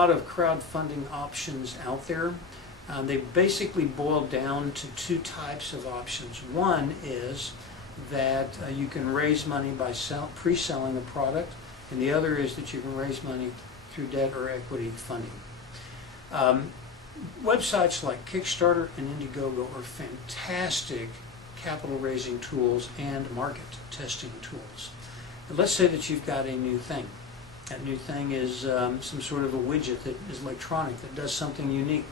lot of crowdfunding options out there. They basically boil down to two types of options. One is that you can raise money by pre-selling a product, and the other is that you can raise money through debt or equity funding. Websites like Kickstarter and Indiegogo are fantastic capital raising tools and market testing tools. And let's say that you've got a new thing. That new thing is some sort of a widget that is electronic, that does something unique.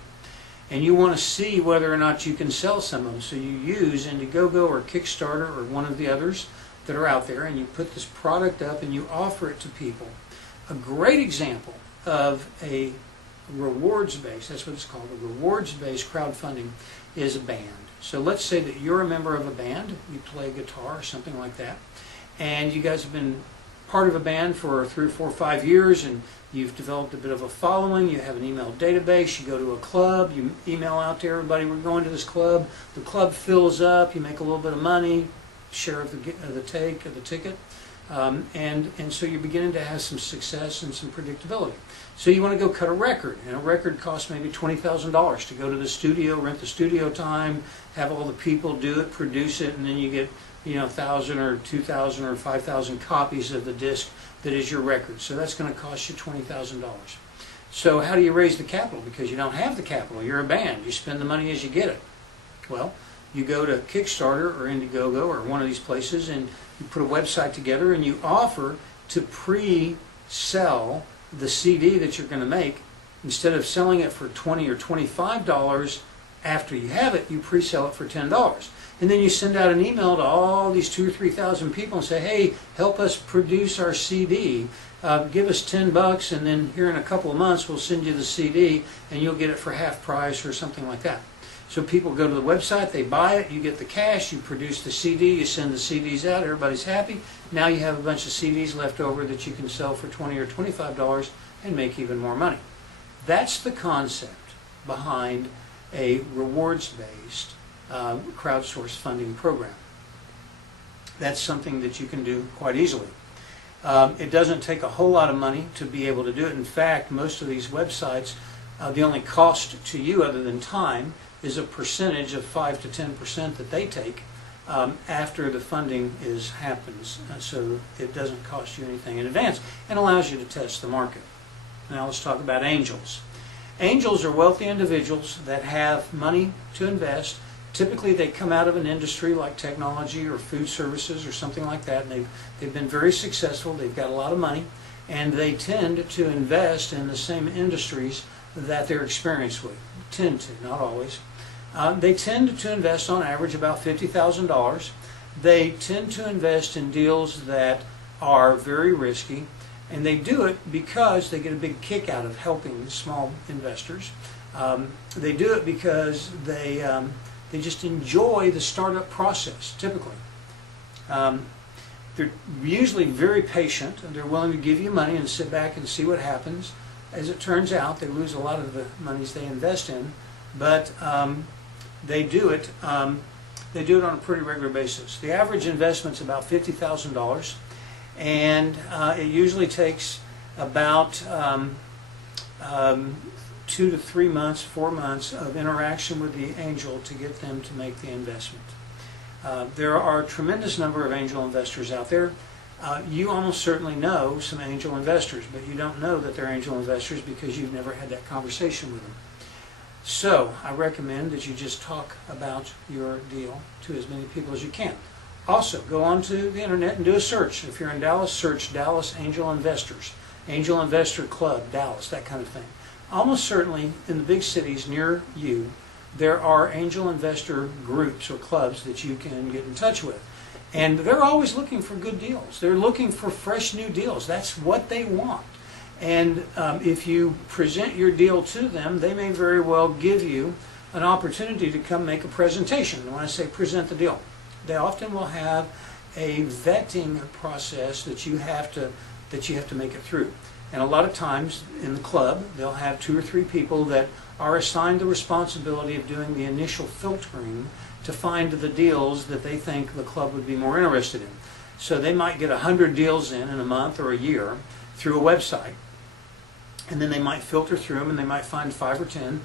And you want to see whether or not you can sell some of them. So you use Indiegogo or Kickstarter or one of the others that are out there, and you put this product up and you offer it to people. A great example of a rewards-based, that's what it's called, a rewards-based crowdfunding is a band. So let's say that you're a member of a band, you play guitar or something like that, and you guys have been part of a band for 3 or 4 or 5 years, and you've developed a bit of a following, you have an email database, you go to a club, you email out to everybody, we're going to this club, the club fills up, you make a little bit of money, share of the ticket, and so you're beginning to have some success and some predictability. So you want to go cut a record, and a record costs maybe $20,000 to go to the studio, rent the studio time, have all the people do it, produce it, and then you get 1,000 or 2,000 or 5,000 copies of the disc that is your record. So that's going to cost you $20,000. So how do you raise the capital? Because you don't have the capital. You're a band. You spend the money as you get it. Well, you go to Kickstarter or Indiegogo or one of these places, and you put a website together and you offer to pre-sell the CD that you're going to make. Instead of selling it for $20 or $25 after you have it, you pre-sell it for $10. And then you send out an email to all these 2,000 or 3,000 people and say, hey, help us produce our CD. Give us $10, and then here in a couple of months we'll send you the CD and you'll get it for half price or something like that. So people go to the website, they buy it, you get the cash, you produce the CD, you send the CDs out, everybody's happy. Now you have a bunch of CDs left over that you can sell for $20 or $25 and make even more money. That's the concept behind a rewards-based crowdsourced funding program. That's something that you can do quite easily. It doesn't take a whole lot of money to be able to do it. In fact, most of these websites, the only cost to you other than time is a percentage of 5 to 10% that they take after the funding happens. So it doesn't cost you anything in advance and allows you to test the market. Now let's talk about angels. Angels are wealthy individuals that have money to invest. Typically they come out of an industry like technology or food services or something like that, and they've been very successful, they've got a lot of money, and they tend to invest in the same industries that they're experienced with. Tend to, not always. They tend to invest on average about $50,000. They tend to invest in deals that are very risky, and they do it because they get a big kick out of helping small investors. They do it because they just enjoy the startup process, typically. They're usually very patient, and they're willing to give you money and sit back and see what happens. As it turns out, they lose a lot of the monies they invest in, but they do it on a pretty regular basis. The average investment's about $50,000, and it usually takes about 2 to 3 months, 4 months of interaction with the angel to get them to make the investment. There are a tremendous number of angel investors out there. You almost certainly know some angel investors, but you don't know that they're angel investors because you've never had that conversation with them. So I recommend that you just talk about your deal to as many people as you can. Also, go onto the internet and do a search. If you're in Dallas, search Dallas Angel Investors, Angel Investor Club, Dallas, that kind of thing. Almost certainly in the big cities near you, there are angel investor groups or clubs that you can get in touch with. And they're always looking for good deals. They're looking for fresh new deals. That's what they want. And if you present your deal to them, they may very well give you an opportunity to come make a presentation. And when I say present the deal, they often will have a vetting process that you have to make it through. And a lot of times in the club, they'll have 2 or 3 people that are assigned the responsibility of doing the initial filtering to find the deals that they think the club would be more interested in. So they might get 100 deals in a month or a year through a website. and then they might filter through them and they might find 5 or 10